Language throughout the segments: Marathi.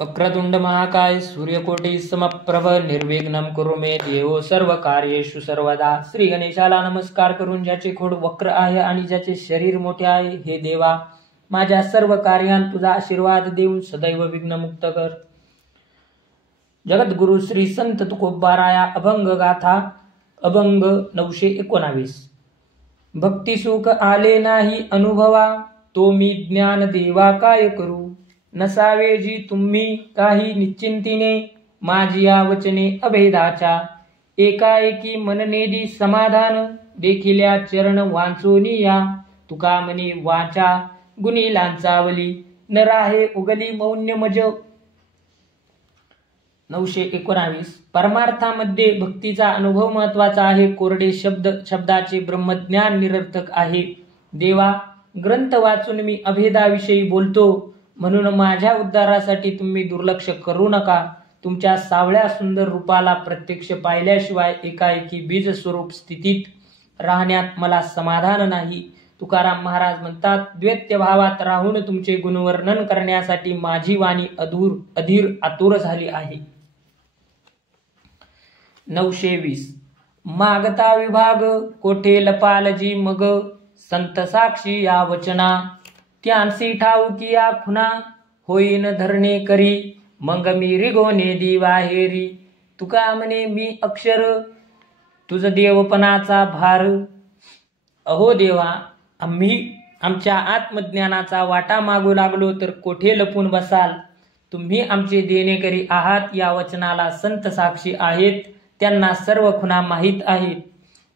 वक्रतुंड महाकाय सूर्यकोटी समप्रभ निर्विघ्नं कुरु मे देव सर्व कार्येषु सर्वदा। श्री गणेशाला नमस्कार करून ज्याचे खोड वक्र आहे आणि ज्याचे शरीर मोठे आहे, हे देवा माझ्या सर्व कार्यांत तुझा आशीर्वाद देऊन सदैव विघ्नमुक्त कर। जगद्गुरु श्री संत तुकोबाराया अभंग गाथा अभंग 919। भक्ती सुख आले नाही अनुभवा, तो मी ज्ञान देवा काय करू। नसावे जी तुम्ही काही निश्चिंतीने, माझी या वचने अभेदाच्या। एकाएकी मननेदी समाधान, देखिल्या चरण वांचोनिया। तुका मनी वाचा गुणी लांचावली, न राहे उगली मौन्य मज। 919। परमार्थामध्ये भक्तीचा अनुभव महत्वाचा आहे। कोरडे शब्दाचे ब्रह्मज्ञान निरर्थक आहे। देवा, ग्रंथ वाचून मी अभेदाविषयी बोलतो, म्हणून माझ्या उद्धारासाठी तुम्ही दुर्लक्ष करू नका। तुमच्या सावळ्या सुंदर रूपाला प्रत्यक्ष पाहिल्याशिवाय एकाएकी बीज स्वरूप स्थितीत राहण्यात मला समाधान नाही। तुकाराम महाराज म्हणतात, द्वैत्य भावात राहून तुमचे गुणवर्णन करण्यासाठी माझी वाणी अधीर आतुर झाली आहे। 920। मागता विभाग कोठे लपालजी मग, संत साक्षी या वचना। त्यांसी ठाऊकिया खुना, होईन धरणे करी। मग मी रिगोने दिवाहेरी, तुका म्हणे मी अक्षर, तुझ देवपणाचा भार। अहो देवा, आम्ही आमच्या आत्मज्ञानाचा वाटा मागू लागलो तर कोठे लपून बसाल। तुम्ही आमचे देणेकरी आहात या वचनाला संत साक्षी आहेत, त्यांना सर्व खुणा माहीत आहेत।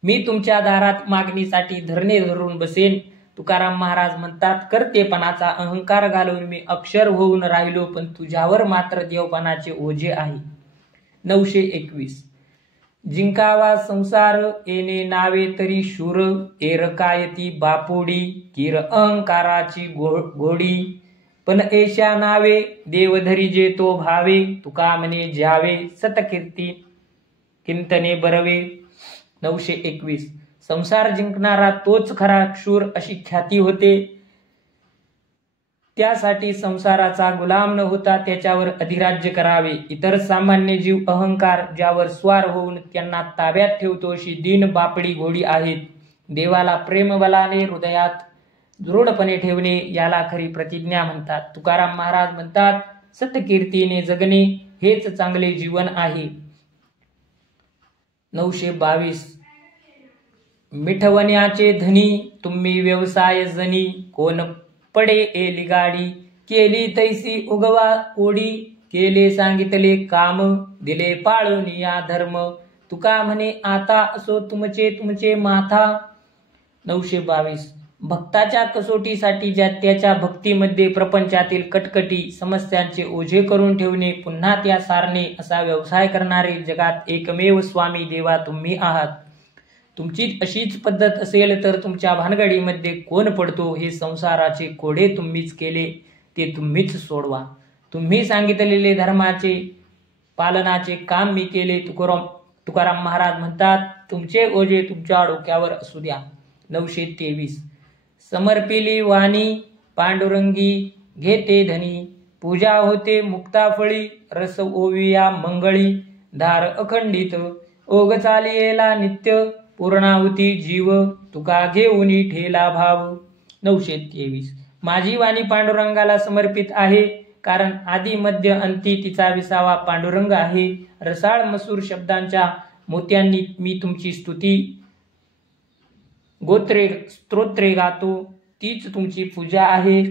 मी तुमच्या दारात मागणीसाठी धरणे धरून बसेन। तुकाराम महाराज म्हणतात, कर्तेपणाचा अहंकार घालून मी अक्षर होऊन राहिलो, पण तुझ्यावर मात्र देवपणाचे ओझे आहे। 921। जिंकावा संसार येणे नावे तरी शूर, एरकायती बापोडी किर अहंकाराची घोडी। पण ऐशा नावे देवधरी जे तो भावे, तुका म्हणे ज्यावे सतकीर्ती किंतने बरवे। 921। संसार जिंकणारा तोच खरा शूर अशी ख्याती होते। त्यासाठी संसाराचा गुलाम न होता त्याच्यावर अधिराज्य करावे। इतर सामान्य जीव अहंकार ज्यावर स्वार होऊन त्यांना ताब्यात ठेवतो अशी दीन बापडी घोडी आहेत। देवाला प्रेमबलाने हृदयात दृढपणे ठेवणे याला खरी प्रतिज्ञा म्हणतात। तुकाराम महाराज म्हणतात, सतकीर्तीने जगणे हेच चांगले जीवन आहे। 922। मिठवण्याचे धनी तुम्ही व्यवसाय जनी, कोण पडे एली गाडी। केली तैसी उगवा ओढी, केले सांगितले काम, दिले पाळून या धर्म। तुका म्हणे आता असो तुमचे माथा। 922। भक्ताच्या कसोटीसाठी त्याच्या भक्तीमध्ये प्रपंचातील कटकटी समस्यांचे ओझे करून ठेवणे, पुन्हा त्या सारणे असा व्यवसाय करणारे जगात एकमेव स्वामी देवा तुम्ही आहात। तुमची अशीच पद्धत असेल तर तुमच्या भानगडीमध्ये कोण पडतो। हे संसाराचे कोडे तुम्हीच केले, ते तुम्हीच सोडवा। तुम्ही सांगितलेले धर्माचे पालनाचे काम मी केले। तुकाराम महाराज म्हणतात, तुमचे ओझे तुमच्या डोक्यावर असू द्या। 923। समर्पिली वाणी पांडुरंगी घेते धनी, पूजा होते मुक्ताफळी, रस ओविया मंगळी। धार अखंडित ओघ चालियेला नित्य, पूर्णाहुती जीव तुका घेऊनी ठेला भाव। 923। माझी वाणी पांडुरंगाला समर्पित आहे, कारण आदि मध्य अंती तिचा विसावा पांडुरंग आहे। रसाळ मसूर शब्दांच्या मोत्यांनी मी तुमची स्तुती स्तोत्रे गातो, तीच तुमची पूजा आहे।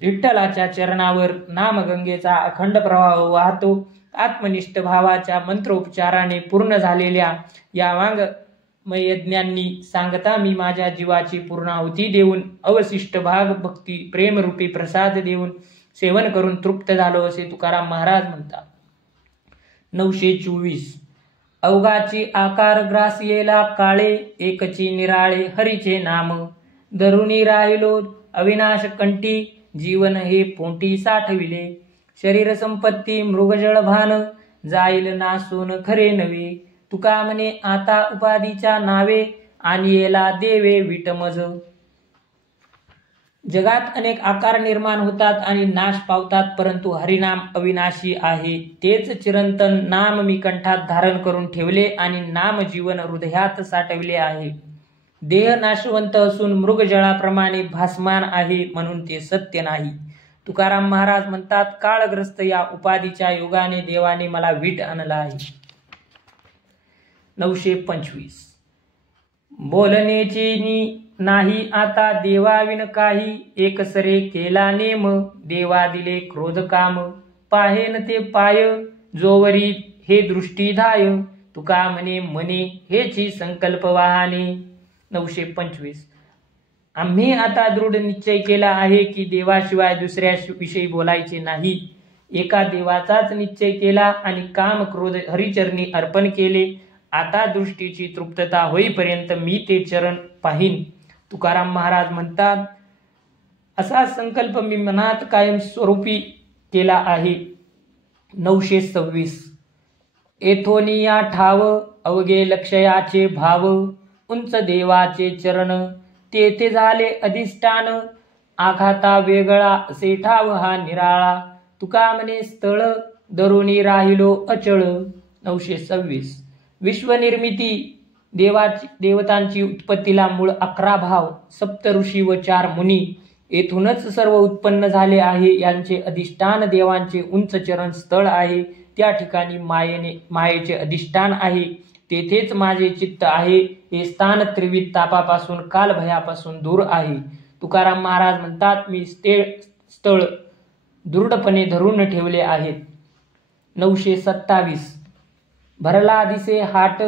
विठ्ठलाच्या चरणावर नामगंगेचा अखंड प्रवाह वाहतो। आत्मनिष्ठ भावाच्या मंत्रोपचाराने पूर्ण झालेल्या या वाङ्मयज्ञांनी सांगता मी माझ्या जीवाची पूर्णाहुती देऊन अवशिष्ट भाग भक्ती प्रेमरूपी प्रसाद देऊन सेवन करून तृप्त झालो, असे तुकाराम महाराज म्हणतात। 924। अवघाची आकार ग्रासियेला काळे, एकची निराळे हरीचे नाम। धरुणी राहिलो अविनाश कंठी, जीवन हे पोटी साठविले। शरीर संपत्ती मृगजळ भान, जाईल नासून खरे नवे। तुका म्हणे आता उपाधीच्या नावे, आणि येला देवे विटमज। जगात अनेक आकार निर्माण होतात आणि नाश पावतात, परंतु हरिनाम अविनाशी आहे. तेच चिरंतन नाम मी कंठात धारण करून ठेवले आणि नाम जीवन हृदयात साठवले आहे. देह नाशवंत असून मृगजळाप्रमाणे भासमान आहे, म्हणून ते सत्य नाही. तुकाराम महाराज म्हणतात, काळग्रस्त या उपाधीच्या योगाने देवाने मला वीट आणला आहे. 925. बोलणेची नाही आता देवाविन काही, एकसरे केला नेम देवा दिले क्रोध काम. पाहेन ते पाय जोवरी हे दृष्टी धाय, तुका म्हणे मने हेची संकल्प वाहने. 925. आम्ही आता दृढ निश्चय केला आहे की देवाशिवाय दुसऱ्या विषयी बोलायचे नाही. एका देवाचाच निश्चय केला आणि काम क्रोध हरिचरणी अर्पण केले. आता दृष्टीची तृप्तता होईपर्यंत मी ते चरण पाहीन. तुकाराम महाराज म्हणतात, असा संकल्प मी मनात कायम स्वरूपी केला आहे. 926. एथोनिया ठाव अवघे लक्षयाचे भाव, उंच देवाचे चरण तेथे झाले अधिष्ठान. आघाता वेगळा असे ठाव हा निराळा, तुका म्हणे स्थळ दरुनी राहिलो अचळ. 926. विश्वनिर्मिती देवतांची उत्पत्तीला मूळ 11 भाव, सप्त ऋषी व 4 मुनी. येथूनच सर्व उत्पन्न झाले आहे. यांचे अधिष्ठान देवांचे उंच चरण स्थळ आहे. त्या ठिकाणी मायेचे अधिष्ठान आहे. तेथेच माझे चित्त आहे. हे स्थान त्रिविध तापापासून कालभयापासून दूर आहे. तुकाराम महाराज म्हणतात, मी स्थळ दृढपणे धरून ठेवले आहेत. 927. भरला दिसे हाट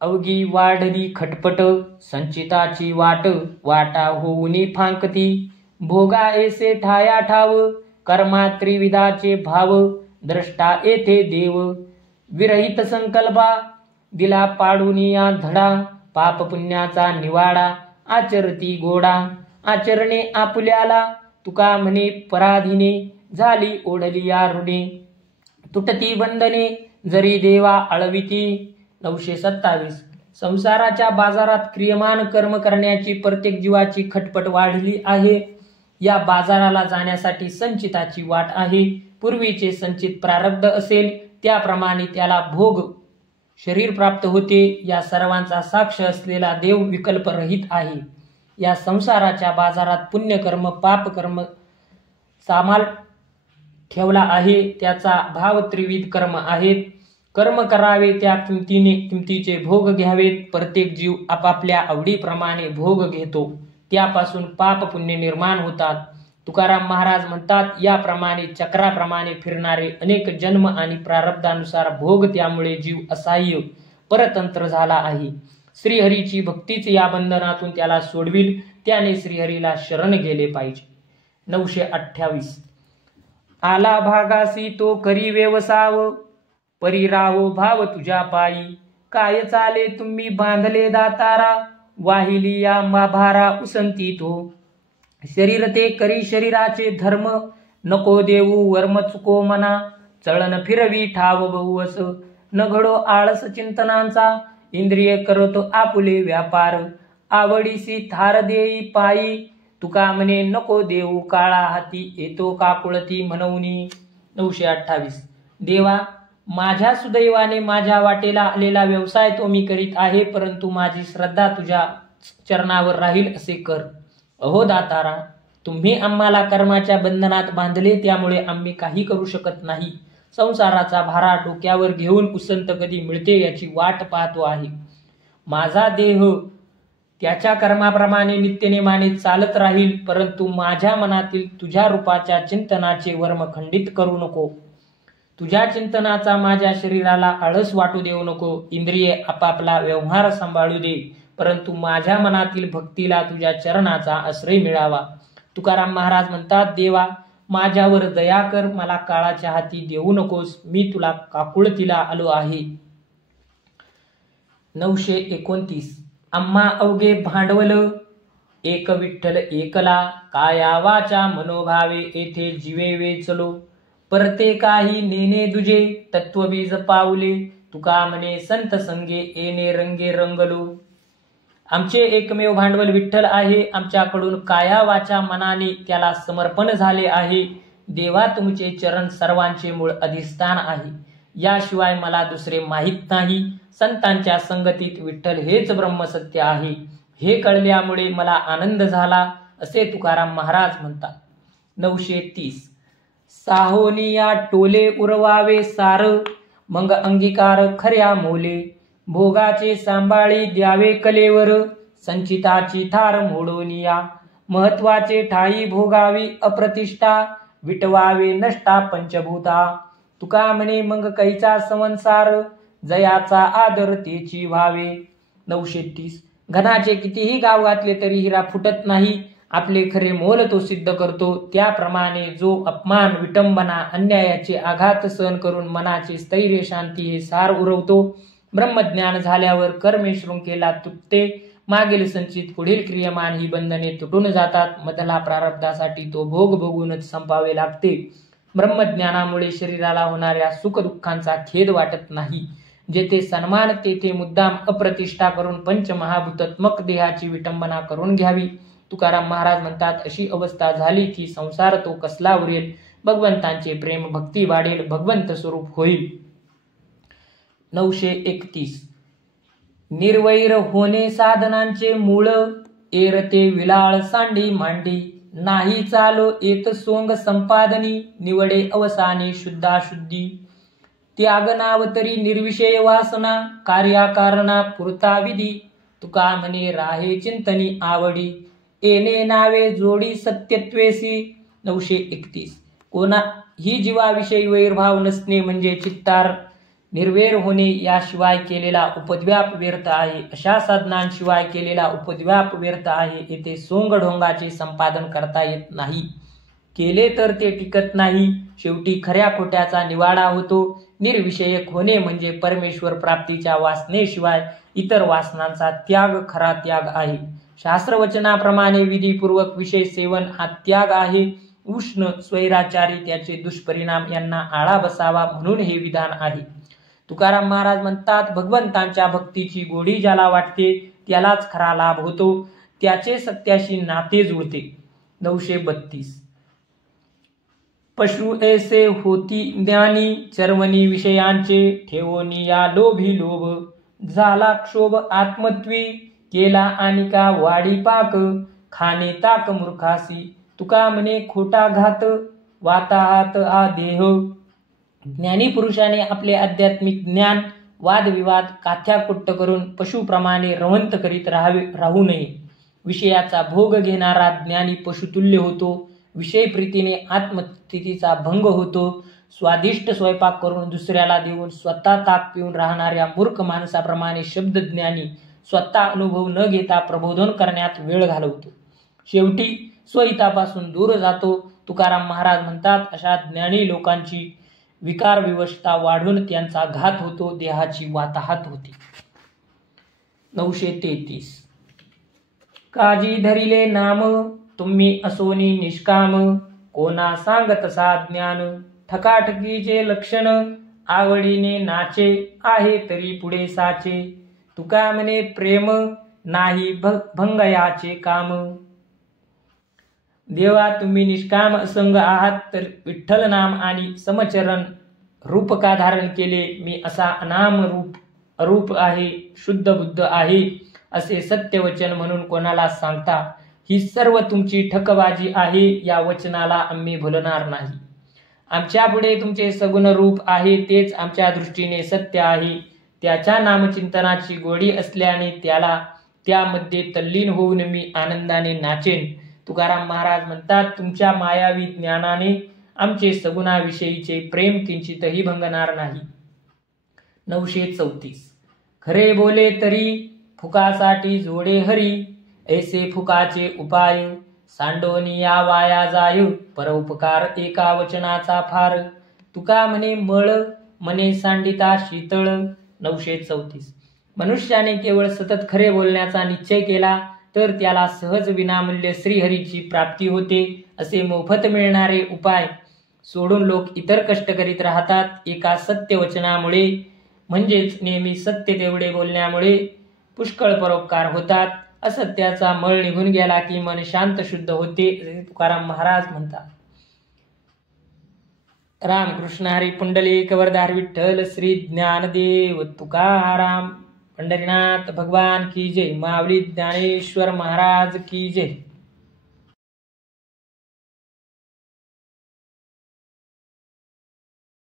अवघी वाढली खटपट, संचिताची वाटा होऊनी फांकती. भोगा ऐसे ठाया ठाव कर्मा त्रिविधाचे भाव, द्रष्टा येथे देव विरहित संकल्पा. दिला पाडून या धडा पाप पुण्याचा निवाडा, आचरती गोडा आचरणे आपुल्याला. तुका म्हणे पराधीने झाली ओढली या ऋणे, तुटती बंधने जरी देवा आळविती. 927. संसाराच्या बाजारात क्रियमान कर्म करण्याची प्रत्येक जीवाची खटपट वाढली आहे. या बाजाराला जाण्यासाठी संचिताची वाट आहे. पूर्वीचे संचित प्रारब्ध असेल त्याप्रमाणे त्याला भोग शरीर प्राप्त होते. या सर्वांचा साक्ष असलेला देव विकल्परहित आहे. या संसाराच्या बाजारात पुण्यकर्म पापकर्म सामाल ठेवला आहे. त्याचा भाव त्रिविध कर्म आहेत. कर्म करावे, त्या किमतीचे भोग घ्यावेत. प्रत्येक जीव आपापल्या आवडीप्रमाणे भोग घेतो. त्यापासून पाप पुण्य निर्माण होतात. तुकाराम महाराज म्हणतात, याप्रमाणे चक्राप्रमाणे फिरणारे अनेक जन्म आणि प्रारब्धानुसार भोग, त्यामुळे जीव असहाय्य परतंत्र झाला आहे. श्रीहरीची भक्तीच या बंधनातून त्याला सोडविल. त्याने श्रीहरीला शरण गेले पाहिजे. 928. आला भागासी तो करी व्यवसाव, परी राहो भाव तुझ्या पायी. काय चाले तुम्ही बांधले दातारा, वाहिली या भारा उसंती तो. शरीर ते करी शरीराचे धर्म, नको देऊ वर्म चुको मना. चळण फिरवी ठाव बहुवस, न घडो आळस चिंतनांचा. इंद्रिय करतो आपुले व्यापार, आवडीसी थार देई पायी. तुका म्हणे नको देऊ काळा हाती, येतो काकुळती म्हणूनी. 928. देवा, माझ्या सुदैवाने माझ्या वाटेला आलेला व्यवसाय तो मी करीत आहे, परंतु माझी श्रद्धा तुझ्या चरणावर राहील असे कर. अहो दातारा, तुम्ही आम्हाला कर्माच्या बंधनात बांधले, त्यामुळे आम्ही काही करू शकत नाही. संसाराचा भारा डोक्यावर घेऊन उसंत कधी मिळते याची वाट पाहतो आहे. माझा देह त्याच्या कर्माप्रमाणे नित्यनेमाने चालत राहील, परंतु माझ्या मनातील तुझ्या रूपाच्या चिंतनाचे वर्म खंडित करू नको. तुझ्या चिंतनाचा माझ्या शरीराला आळस वाटू देऊ नको. इंद्रिये आपापला व्यवहार सांभाळू दे, परंतु माझ्या मनातील भक्तीला तुझ्या चरणाचा आश्रय मिळावा. तुकाराम महाराज म्हणतात, देवा, माझ्यावर दया कर, मला काळाच्या हाती देऊ नकोस. मी तुला काकुळतीला आलो आहे. 929. आम्हा अवघे भांडवल, एक विठ्ठल एकला. काया वाचा मनोभावे येथे जीवे वेचलो. परते काही नेने दुजे, तत्वबीज पावले. तुका म्हणे संत संगे येणे रंगे रंगलो. आमचे एकमेव भांडवल विठ्ठल आहे. आमच्याकडून काया वाचा मनाने त्याला समर्पण झाले आहे. देवा तुमचे चरण सर्वांचे मूळ अधिष्ठान आहे. याशिवाय मला दुसरे माहीत नाही. संतांच्या संगतीत विठ्ठल हेच ब्रह्मसत्य आहे. हे कळल्यामुळे मला आनंद झाला असे तुकाराम महाराज म्हणतात. 930 साहोनिया टोले उरवावे सार मग अंगीकार खऱ्या मोले भोगाचे सांभाळी द्यावे कलेवर संचिताची थार मोडोनिया महत्वाचे ठाई भोगावी अप्रतिष्ठा विटवावे नष्टा पंचभूता तुका म्हणे मग कैचा संसार जयाचा आदर तेची व्हावे. 930 घनाचे कितीही गाव घातले तरी हिरा फुटत नाही. आपले खरे मोल तो सिद्ध करतो. त्याप्रमाणे जो अपमान विटंबना अन्यायाचे आघात सहन करून मनाचे स्थैर्य शांती हे सार उरवतो. ब्रह्मज्ञान झाल्यावर कर्मे शृंखला तुटते. मागील संचित पुढील क्रियमान ही बंधने तुटून जातात. मधला प्रारब्धासाठी तो भोग भोगूनच संपावे लागते. ब्रह्मज्ञानामुळे शरीराला होणाऱ्या सुख दुःखांचा खेद वाटत नाही. जेथे सन्मान तेथे मुद्दाम अप्रतिष्ठा करून पंचमहाभूतात्मक देहाची विटंबना करून घ्यावी. तुकाराम महाराज म्हणतात, अशी अवस्था झाली की संसार तो कसला उरेल. भगवंतांचे प्रेम भक्ती वाढेल. भगवंत स्वरूप होईल. 931 निर्वैर होणे साधनांचे मूळ एरते विलाळ सांडी मांडी नाही चालो येत सोंग संपादनी निवडे अवसाने शुद्धाशुद्धी त्याग नावतरी निर्विषय वासना कार्याकारणा पुरता विधी तुका म्हणे राहे चिंतनी आवडी येणे नावे जोडी सत्यत्वेसी. 931 कोणा ही जीवाविषयी वैरभाव नसणे म्हणजे चित्तार निर्वैर होणे. याशिवाय केलेला उपद्व्याप व्यर्थ आहे. अशा साधनांशिवाय केलेला उपद्व्याप व्यर्थ आहे. येथे सोंग ढोंगाचे संपादन करता येत नाही. केले तर ते टिकत नाही. शेवटी खऱ्या खोट्याचा निवाडा होतो. निर्विषयक होणे म्हणजे परमेश्वर प्राप्तीच्या वासनेशिवाय इतर वासनांचा त्याग खरा त्याग आहे. शास्त्रवचनाप्रमाणे विधीपूर्वक विषय सेवन हा त्याग आहे. उष्ण स्वैराचारी त्याचे दुष्परिणाम यांना आळा बसावा म्हणून हे विधान आहे. तुकाराम महाराज म्हणतात, भगवंतांच्या भक्तीची गोडी ज्याला वाटते त्यालाच खरा लाभ होतो. त्याचे सत्याशी नाते जुळते. 932 पशु ऐसे होती ज्ञानी चर्वणी विषयांचे ठेवोनी या लोभी लोभ झाला क्षोभ आत्मत्वी केला आनिका वाडी पाक खाणे ताक मूर्खासी तुका म्हणे खोटा घात वाताहात हा देह. ज्ञानी पुरुषाने आपले आध्यात्मिक ज्ञान वादविवाद काथ्याकुट्ट करून पशुप्रमाणे रवंत करीत राहू नये. विषयाचा भोग घेणारा ज्ञानी पशुतुल्य होतो. विषय प्रीतीने आत्मस्थितीचा भंग होतो. स्वादिष्ट स्वयंपाक करून दुसऱ्याला देऊन स्वतः ताक पिऊन राहणाऱ्या मूर्ख माणसाप्रमाणे शब्दज्ञानी स्वतः अनुभव न घेता प्रबोधन करण्यात वेळ घालवतो. शेवटी स्वहितापासून दूर जातो. तुकाराम महाराज म्हणतात, अशा ज्ञानी लोकांची विकार विवशता वाढून त्यांचा घात होतो. देहाची वाताहात होते. 933 काजी धरिले नाम तुम्ही असोनी निष्काम कोणा सांगतसा ज्ञान ठकाठकीचे लक्षण आवडीने नाचे आहे तरी पुढे साचे तुका म्हणे प्रेम नाही भंगयाचे काम. देवा तुम्ही निष्काम असंग आहात तर विठ्ठल नाम आणि समचरण रूप का धारण केले. मी असा अनाम अरूप आहे, शुद्ध बुद्ध आहे असे सत्यवचन म्हणून कोणाला सांगता. ही सर्व तुमची ठकबाजी आहे. या वचनाला आम्ही भुलणार नाही. आमच्या पुढे तुमचे सगुण रूप आहे तेच आमच्या दृष्टीने सत्य आहे. त्याच्या नामचिंतनाची गोडी असल्याने त्यामध्ये तल्लीन होऊन मी आनंदाने नाचेन. तुकाराम महाराज म्हणतात, तुमच्या मायावी ज्ञानाने आमचे सगुणाविषयीचे प्रेम किंचितही भंगणार नाही. 934 खरे बोले तरी फुकासाठी जोडे हरी ऐसे फुकाचे उपाय सांडोनिया वाया जाय परोपकार एका वचनाचा फार तुका म्हणे मळ मने सांडिता शीतळ. 934 मनुष्याने केवळ सतत खरे बोलण्याचा निश्चय केला तर त्याला सहज विनामूल्य श्रीहरीची प्राप्ती होते. असे मोफत मिळणारे उपाय सोडून लोक इतर कष्ट करीत राहतात. एका सत्य वचनामुळे म्हणजेच नेहमी सत्य तेवढे बोलण्यामुळे पुष्कळ परोपकार होतात. असत्याचा मळ निघून गेला की मन शांत शुद्ध होते असे तुकाराम महाराज म्हणतात. रामकृष्ण हरी पुंडलिक वरदार विठ्ठल श्री ज्ञानदेव तुकाराम. पंढरीनाथ भगवान की जय. माऊली ज्ञानेश्वर महाराज की जय.